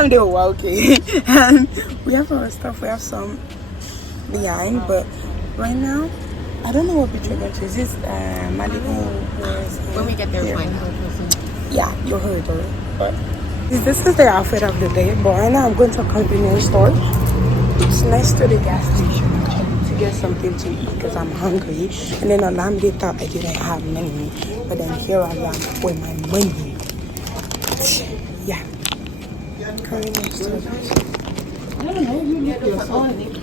Alam, they were okay. And we have our stuff. We have some behind, but right now, I don't know what beach we're going to. Is this Malibu? When we get there, we'll find out. Yeah, you heard already. But this is the outfit of the day. But right now, I'm going to a convenience store. It's next to the gas station to get something to eat because I'm hungry. And then Alam, they thought I didn't have money. But then here I am with my money. Yeah. Convenience store.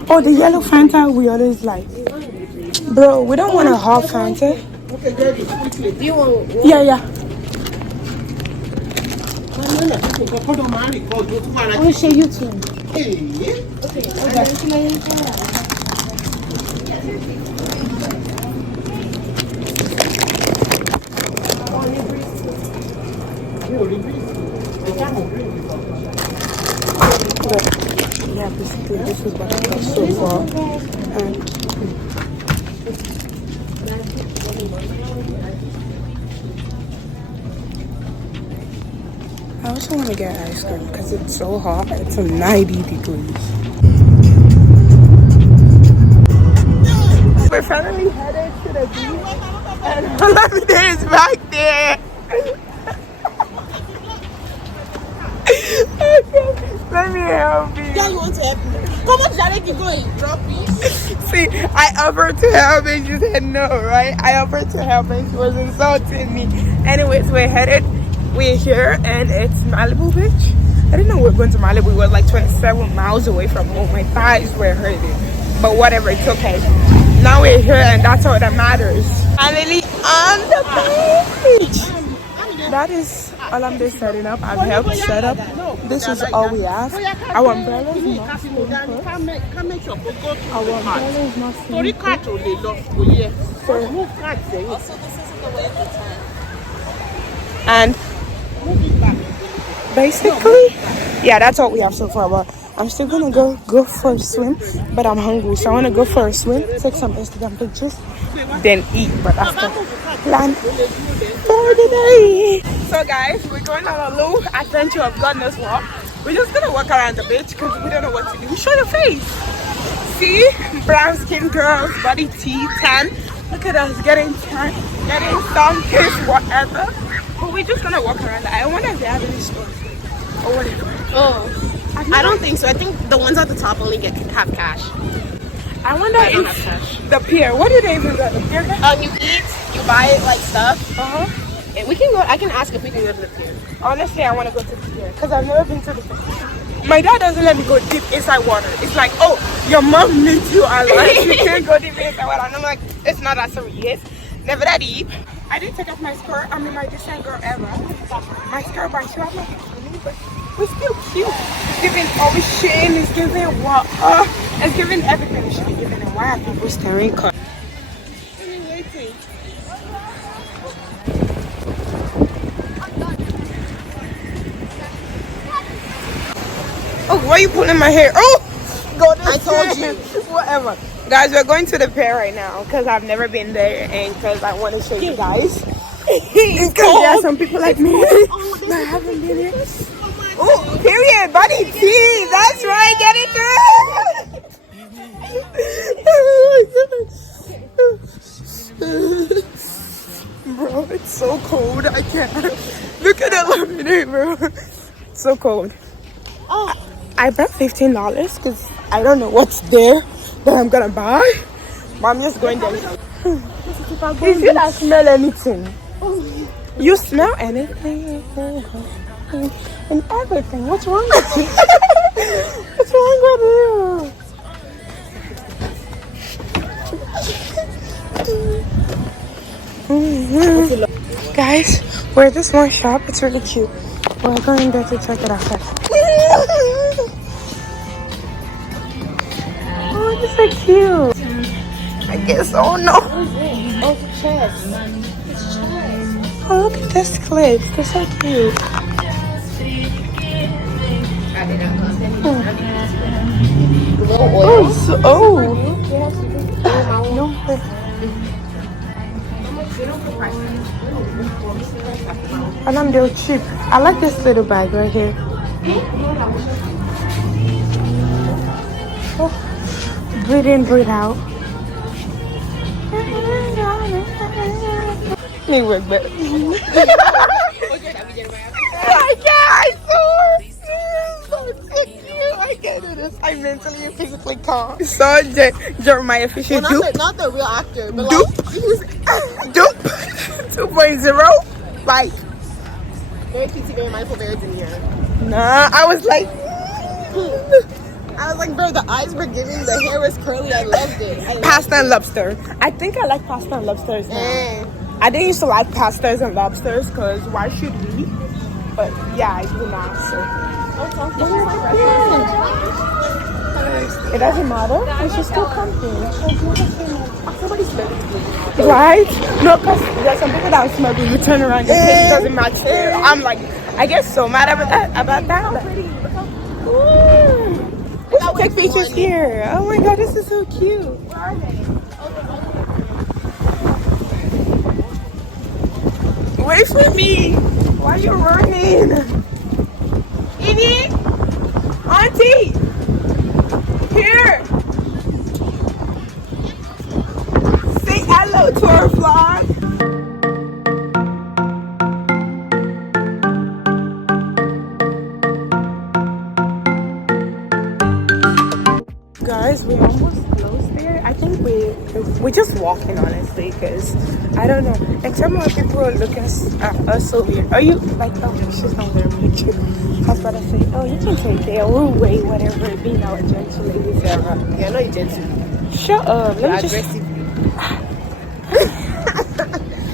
Oh, the yellow Fanta we always like. Bro, we don't want a hot Fanta. You want? Yeah. I will share you too. Yeah, basically this is what I got so far. I also want to get ice cream because it's so hot. It's 90 degrees. We're finally headed to the beach and Olamide is back there. Let me help you. Yeah, you want to help me? Come on, Jarek, you go and drop me. See, I offered to help and she said no, right? I offered to help and she was insulting me. Anyways, we're here and it's Malibu Beach. I didn't know we were going to Malibu. We were like 27 miles away from home. My thighs were hurting. But whatever, it's okay. Now we're here and that's all that matters. Finally on the beach. That is all I'm just setting up. I've helped set up. This is all we have. Our umbrella is not seen. Our umbrella is not seen. Also, this isn't the way of the time. And basically, yeah, that's all we have so far. But I'm still gonna go for a swim. But I'm hungry, so I wanna go for a swim, take some Instagram pictures, then eat. But that's the plan for the day. So guys, we're going on a little adventure of God knows what. We're just gonna walk around the beach because we don't know what to do. Show your face. See, brown skin girls, body tea, tan. Look at us getting tan, getting sun kissed, whatever. But we're just gonna walk around. I wonder if they have any stores or whatever. Oh, I don't think so. I think the ones at the top only have cash. I wonder if the pier. What do they even do? The pier? You eat, you buy like stuff. We can go. I can ask if we can go to the pier. Honestly, I want to go to the pier because I've never been to the pier. My dad doesn't let me go deep inside water. It's like, oh, your mom needs you alive. You can't go deep inside water. And I'm like, it's not that serious. Never that deep. I didn't take off my skirt. I'm in my decent girl ever. My skirt, but I still have my bikini, but we're still cute. It's giving ocean. It's giving water. It's giving everything. It should be giving. And why are people staring? Oh, why are you pulling my hair? Oh, go this I told you. Whatever. Guys, we're going to the pier right now because I've never been there and because I want to show you guys. Because there are some people like me that haven't been here. Oh, period. Body tea. That's right. Get it through. Bro, it's so cold. I can't. Look at that lemonade, bro. It's so cold. Oh. I bet $15 because I don't know what's there that I'm gonna buy. But I'm just going there. If you don't smell anything, you smell anything and everything. What's wrong with you? What's wrong with you? Guys, we're at this one shop. It's really cute. We're going there to check it out first. Oh, this is cute. I guess. Oh no. Oh, the chest. Oh, look at this clip. They're so cute. Oh, so, no. And they're cheap. I like this little bag right here. Oh, breathe in, breathe out. Me work better. I can't do this. I'm mentally and physically calm. So Jeremiah Fisher Not the real actor, but Dupe. Dupe 2.0. Like very cutesy, very mindful, very demure. nah, I was like I was like, bro, the eyes were giving, the hair was curly. I loved it. pasta and lobster. I think I like pasta and lobsters now. I didn't used to like pastas and lobsters because why should we? But yeah, I do now. So it doesn't matter. And she's still comfy. Somebody's belly. Right? No, because there's some people that smell when you turn around, your face doesn't match there. I'm like, I get so mad about that. We should take pictures here. Oh my god, this is so cute. Where are they? Wait for me. Why are you running? Edie? Auntie? Here. Say hello to our vlog. Guys, we're almost close there. I think we're just walking, honestly, because I don't know. And some more people are looking at us so weird. Are you like, oh, she's not gonna meet you? I was about to say, oh, you can take care. We'll wait, whatever. Being our gentle lady, Sarah. Yeah, I know you're gentle. Shut up. Let me Aggressive.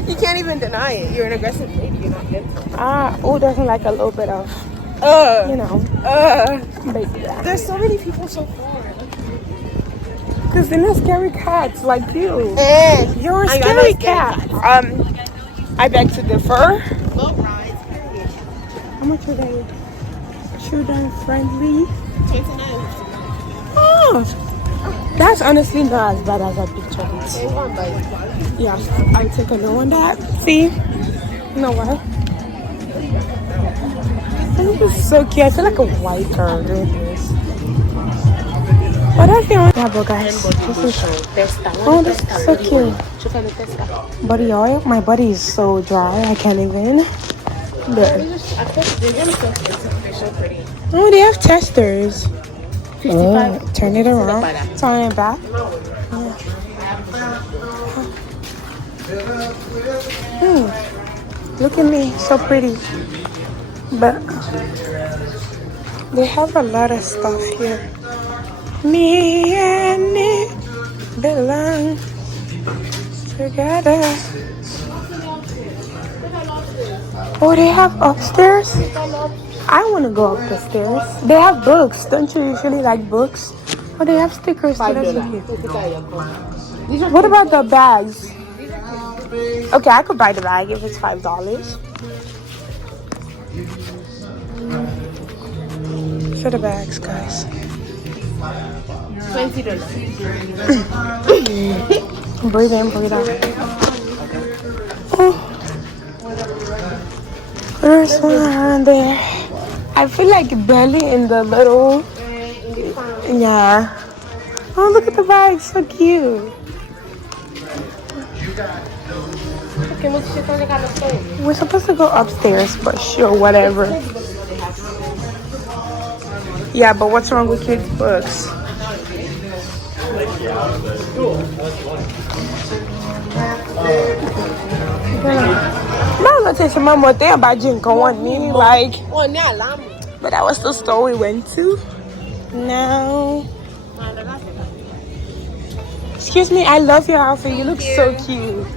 You can't even deny it. You're an aggressive lady. You're not gentle. Who doesn't like a little bit of, you know, baby? There's so many people so far. Because they're not scary cats like you. You're a I scary know cat. I beg to differ. Low rides, period. How much are they? Children friendly. 29. Oh, that's honestly not as bad as I pictured it. They want bite. Yeah, I take a look on that. See? No what? This is so cute. I feel like a white girl doing this. But that's the only. Yeah, but guys, this is so cute. Body oil. My body is so dry. I can't even. There. Oh, they have testers. 55. Turn it around. Turn it back. Look at me, so pretty. But they have a lot of stuff here. Me and it belong together. Oh, they have upstairs? I want to go up the stairs. They have books. Don't you usually like books? Oh, they have stickers. What about the bags? Okay, I could buy the bag if it's $5. For the bags, guys. $20. Breathe in, breathe out. Oh. There's one there. I feel like barely in the little. Yeah. Oh, look at the bag, so cute. We're supposed to go upstairs, but sure, whatever. Yeah, but what's wrong with kids' books? Mama said my mother about Jinko one me like. But that was the store we went to. No. Excuse me, I love your outfit. You look so cute.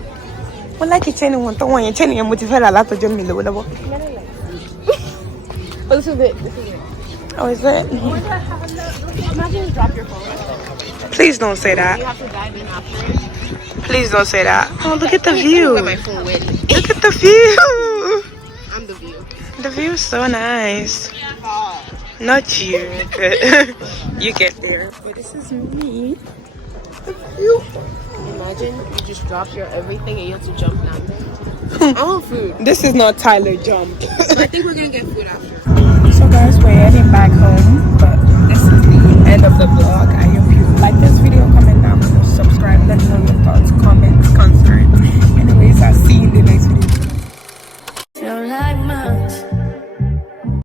Well, like it's anyone to one, you're telling you to a lot of Jimmy. Oh, this is it. Oh, is it? Imagine you drop your phone. Please don't say that. You have to dive in after it. Please don't say that. Oh, look at the view. Look at my phone with. Look at the view. I'm the view. The view is so nice. Not you. You get there. But this is me. The view. Imagine you just drop your everything and you have to jump down there. I want food. This is not Tyler Jump. I think we're gonna get food after. So guys, we're heading back home, but this is the end of the vlog.